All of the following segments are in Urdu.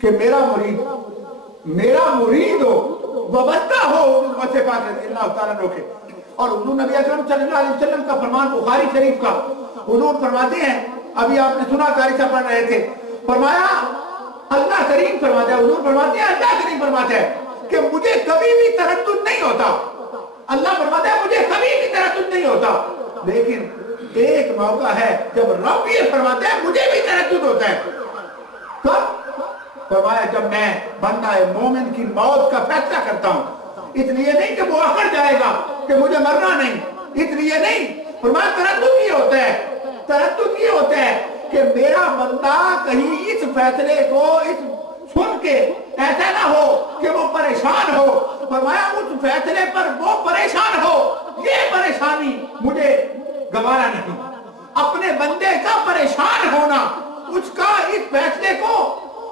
کہ میرا مرید ہو وابستہ ہو حضور سے پاک رضی اللہ تعالیٰ عنہ کے. اور حضور نبی اکرم صلی اللہ علیہ وسلم کا فرمان بخاری شریف کا، حضور فرماتے ہیں، ابھی آپ نے سنا قاری صاحب پڑھ رہے تھے، فرمایا اللہ کریم فرماتا ہے، حضور فرماتے ہیں اللہ کریم فرماتا ہے کہ مجھے کبھی بھی تردد نہیں ہوتا. اللہ فرماتا ہے مجھے کبھی بھی تردد نہیں ہوتا، لیکن ایک موقع ہے جب رب یہ فرماتا ہے مجھے بھی تردد ہوتا ہے. کب؟ فرمایا جب میں بندہ مومن کی موت کا فیصلہ کرتا ہوں، اس لیے نہیں کہ وہ اکڑ جائے گا کہ مجھے مرنا نہیں، اس لیے نہیں. فرمایا تردد یہ ہوتا ہے، تردد یہ ہوتا ہے کہ میرا بندہ کہیں اس فیصلے کو سن کے ایسا نہ ہو کہ وہ پریشان ہو. فرمایا اس فیصلے پر وہ پریشان ہو، یہ پریشانی مجھے گوارا نہیں. اپنے بندے کا پریشان ہونا، اس کا اس فیصلے کو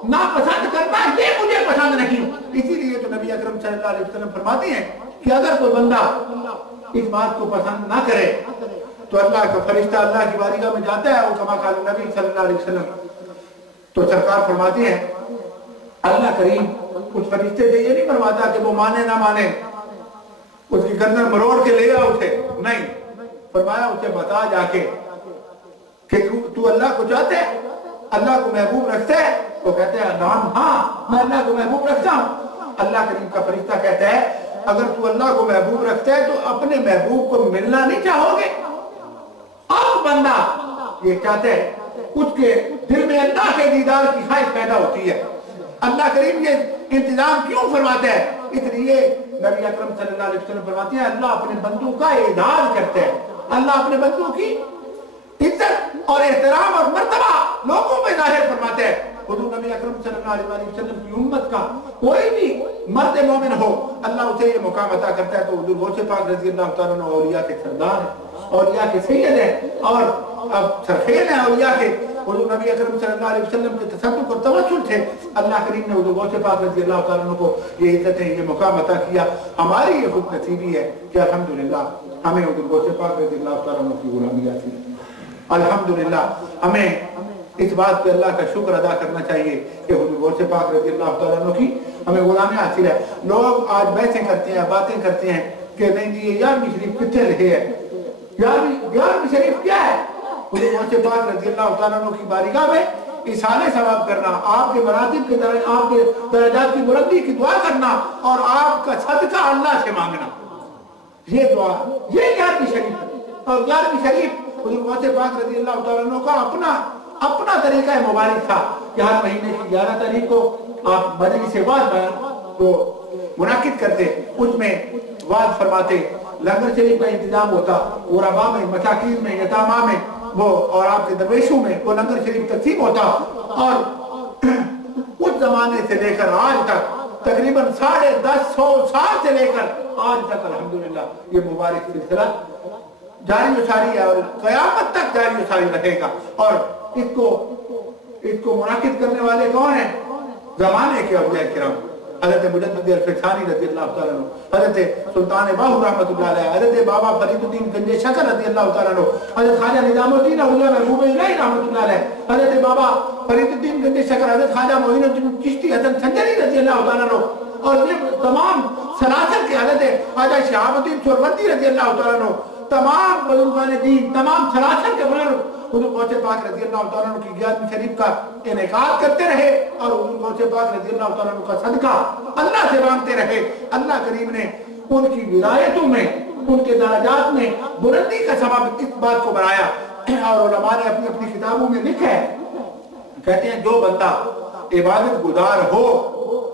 ناپسند کرنا، یہ مجھے پسند نہیں. اسی لیے تو نبی اکرم صلی اللہ علیہ وسلم فرماتے ہیں کہ اگر کوئی بندہ اس بات کو پسند نہ کرے تو اللہ کا فرشتہ اللہ کی بارگاہ میں جاتا ہے، وہ کما قال نبی صلی اللہ علیہ وسلم. تو سرکار فرماتے ہیں اللہ کریم اس فرشتے سے یہ نہیں فرماتا کہ وہ مانے نہ مانے اس کی گردن مروڑ کے لے آ اسے، نہیں. فرمایا اسے بتا جا کے کہ تو اللہ کو چاہتے ہے، اللہ کو محبوب رکھتے ہے؟ تو کہتے ہیں نام ہاں میں اللہ کو محبوب رکھتا ہوں. اللہ کریم کا فرشتہ کہتا ہے اگر تو اللہ کو محبوب رکھتا ہے تو اپنے محبوب کو ملنا نہیں چاہو گے؟ اب بندہ یہ چاہتے ہے، اس کے دل میں اللہ کے دیدار کی خواہش پیدا ہوتی ہے. اللہ کریم یہ انتظام کیوں فرماتا ہے؟ اس لیے نبی اکرم صلی اللہ علیہ وسلم فرماتے ہیں اللہ اپنے بندوں کا اعزاز کرتے ہیں، اللہ اپنے بندوں کی عزت اور احترام اور مرتبہ لوگوں میں ظاہر فرماتے ہیں. حضور نبی اکرم صلی اللہ علیہ وسلم کی امت کا کوئی بھی مرد مومن ہو اللہ اسے یہ مقام عطا کرتا ہے. تو حضور غوث پاک رضی اللہ تعالیٰ عنہ اولیاء کے سردار ہیں، اولیاء کے سید ہیں اور سرخیل ہیں اولیاء کے. حضور نبی اکرم صلی اللہ علیہ وسلم کے تصدق اور توسل تھے. اللہ کریم نے حضور غوث پاک رضی اللہ تعالیٰ عنہ کو یہ عزتیں یہ مقام عطا کیا. ہماری یہ خود نصیبی ہے کہ الحمدللہ ہمیں حضور غوث پاک رضی اللہ تعالیٰ عنہ کی غلامی حاصل ہے. الحمدللہ ہمیں اس بات پہ اللہ کا شکر ادا کرنا چاہیے کہ حضور غوث پاک رضی اللہ تعالیٰ عنہ کی ہمیں غلامی حاصل ہے. لوگ آج بحثیں کرتے ہیں، باتیں کرتے ہیں کہ نہیں جی یہ 11ویں شریف کتنے لکھے ہے، 11ویں شریف کیا ہے؟ حضور غوث پاک رضی اللہ تعالیٰ عنہ کی بارگاہ میں ایصال ثواب کرنا، آپ کے مراتب کے آپ کے درجات کی بلندی کی دعا کرنا اور آپ کا صدقہ اللہ سے مانگنا، یہ دعا، یہ 11ویں شریف ہے. اور 11ویں شریف حضور غوث پاک رضی اللہ تعالیٰ عنہ کا اپنا طریقہ مبارک تھا کہ ہر مہینے کی 11 تاریخ کو آپ مجلس واعظ کو منعقد کرتے، اس میں واعظ فرماتے، لنگر شریف کا انتظام ہوتا، غرباء میں، مساکین میں، یتامہ میں وہ اور آپ کے درویشوں میں وہ لنگر شریف تقسیم ہوتا. اور اس زمانے سے لے کر آج تک تقریباً 1050 سال سے لے کر آج تک الحمدللہ یہ مبارک سلسلہ جاری و ساری ہے اور قیامت تک جاری و ساری رہے گا. اور اس کو منعقد کرنے والے کون ہیں؟ زمانے کے اولیاء کرام، حضرت مجدد الفسانی رضی اللہ تعالیٰ عنہ، حضرت سلطان باہو رحمۃ اللہ علیہ، حضرت بابا فرید الدین گنج شکر رضی اللہ تعالیٰ عنہ، حضرت خواجہ نظام الدین اولیاء محبوب الہی رحمۃ اللہ علیہ، حضرت بابا فرید الدین گنج شکر، حضرت خواجہ معین الدین چشتی حسن سنجری رضی اللہ تعالیٰ عنہ، اور یہ تمام سلاسل کے حضرت خواجہ شہاب الدین سہروردی رضی اللہ تعالیٰ عنہ، تمام بزرگان دین، تمام سلاسل کے بزرگ حضور غوث پاک رضی اللہ تعالیٰ عنہ کی 11ویں شریف کا انعقاد کرتے رہے اور حضور غوث پاک رضی اللہ تعالیٰ عنہ کا صدقہ اللہ سے مانگتے رہے. اللہ کریم نے ان کی ولایتوں میں، ان کے درجات میں بلندی کا سبب اس بات کو بنایا. اور علماء نے اپنی اپنی کتابوں میں لکھا ہے، کہتے ہیں جو بندہ عبادت گزار ہو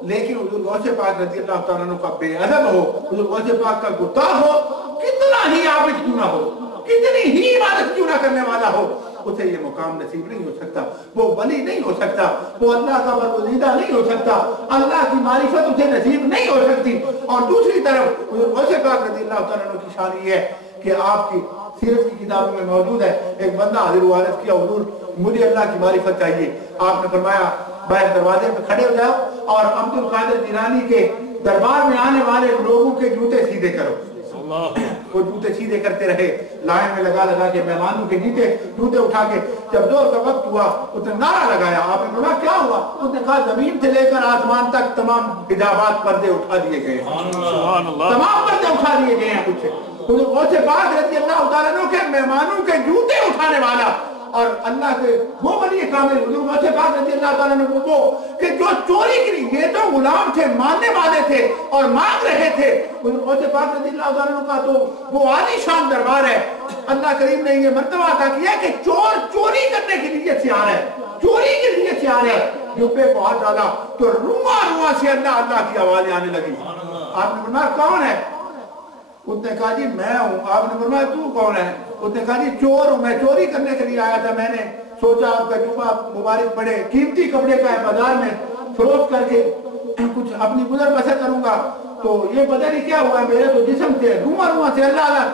لیکن حضور غوث پاک رضی اللہ تعالیٰ عنہ کا بے ادب ہو، حضور غوث پاک کا گستاخ ہو، کتنا ہی عابد کیوں نہ ہو، کتنی ہی عبادت کیوں نہ کرنے والا ہو، اسے یہ مقام نصیب نہیں ہو سکتا، وہ ولی نہیں ہو سکتا، وہ اللہ کا برگزیدہ نہیں ہو سکتا، اللہ کی معرفت اسے نصیب نہیں ہو سکتی. اور دوسری طرف حضور غوث پاک رضی اللہ تعالیٰ عنہ کی شان یہ ہے کہ آپ کی سیرت کی کتابوں میں موجود ہے، ایک بندہ حضور عارض کیا حضور مجھے اللہ کی معرفت چاہیے. آپ نے فرمایا باہر دروازے پہ کھڑے ہو جاؤ اور عبد القادر جیلانی کے دربار میں آنے والے لوگوں کے جوتے سیدھے کرو. وہ جوتے سیدھے کرتے رہے، لائن میں لگا لگا کے مہمانوں کے جوتے اٹھا کے جب زور کا وقت ہوا اس نے نعرہ لگایا. آپ نے بولا کیا ہوا؟ اس نے کہا زمین سے لے کر آسمان تک تمام حجابات پردے اٹھا دیے گئے ہیں، تمام پردے اٹھا دیے گئے ہیں. کچھ حضور غوث پاک رضی اللہ تعالیٰ عنہ کے مہمانوں کے جوتے اٹھانے والا اور اللہ کے وہ ولی کامل حضور غوث پاک رضی اللہ تعالیٰ عنہ وہ کہ جو چوری کی، یہ تو غلام تھے، ماننے والے تھے اور مانگ رہے تھے. حضور غوث پاک رضی اللہ تعالیٰ عنہ کا تو وہ عالی شان دربار ہے. اللہ کریم نے یہ مرتبہ عطا کیا کہ چور چوری کرنے کی نیت سے آ رہا ہے، چوری کی نیت سے آ رہا ہے. جبے کو ہاتھ ڈالا تو رواں سے اللہ کی آوازیں آنے لگی. آپ نے فرمایا کون ہے؟ اس نے کہا جی میں ہوں. آپ نے فرمایا تو کون ہے؟ اس نے کہا جی چور ہوں، میں چوری کرنے کے لیے آیا تھا. میں نے سوچا آپ کا جمعہ مبارک پڑے، قیمتی کپڑے کا ہے، بازار میں فروخت کر کے کچھ اپنی گزر بسر کروں گا. تو یہ پتہ نہیں کیا ہوا، میرے تو جسم سے رواں سے اللہ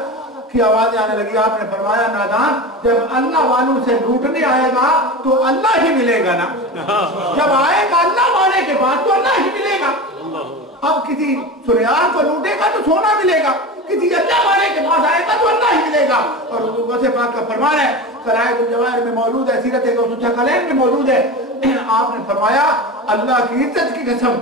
کی آوازیں آنے لگی. آپ نے فرمایا نادان، جب اللہ والوں سے لوٹنے آئے گا تو اللہ ہی ملے گا نا. جب آئے گا اللہ والے کے پاس تو اللہ ہی ملے گا. اب کسی سریار کو لوٹے گا تو سونا ملے گا، کسی اللہ والے کے پاس آئے گا تو اللہ ہی ملے گا. اور حضور غوث پاک کا فرمان ہے، قلائد الجواہر میں موجود ہے، سیرت غوث کلین میں موجود ہے. آپ نے فرمایا اللہ کی عزت کی قسم،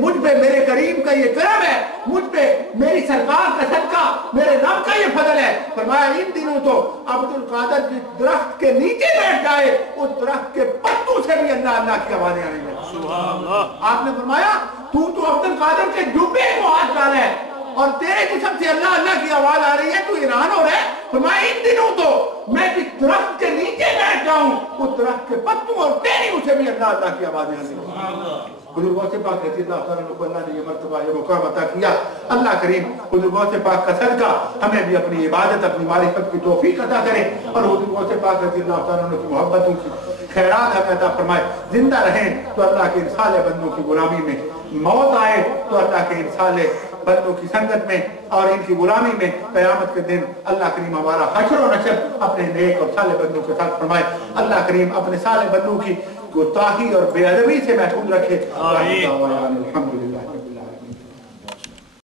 مجھ پہ میرے کریم کا یہ کرم ہے، مجھ پہ میری سرکار کا صدقہ، میرے رب کا یہ فضل ہے. فرمایا ان دنوں تو عبد القادر جس درخت کے نیچے بیٹھ جائے اس درخت کے پتوں سے بھی اللہ کی آوازیں آنے لگی. سبحان اللہ. آپ نے فرمایا تو عبد القادر کے جبے کو ہاتھ ڈالا ہے اور تیرے جسم سے اللہ کی آواز آ رہی ہے، تو ایران ہو رہا ہے. فرمایا ان دنوں تو میں جس درخت کے نیچے بیٹھ جاؤں اس درخت کے پتوں اور ٹہنیوں سے بھی اللہ کی آوازیں آنے لگی. حضور غوث پاک رضی اللہ تعالیٰ عنہ کو اللہ نے یہ مرتبہ یہ مقام عطا کیا. اللہ کریم حضور غوث پاک کا صدقہ ہمیں بھی اپنی عبادت، اپنی معرفت کی توفیق عطا کرے اور حضور غوث پاک رضی اللہ تعالیٰ عنہ کی محبتوں کی خیرات ہمیں عطا فرمائے. زندہ رہیں تو اللہ کے انصال بندوں کی غلامی میں، موت آئے تو اللہ کے انصال بندوں کی سنگت میں اور ان کی غلامی میں قیامت کے دن اللہ کریم ہمارا حشر و نشر اپنے نیک اور صالح بندوں کے ساتھ فرمائے. اللہ کریم اپنے صالح بندوں کی گستاخی اور بے ادبی سے محفوظ رکھے. الحمدللہ.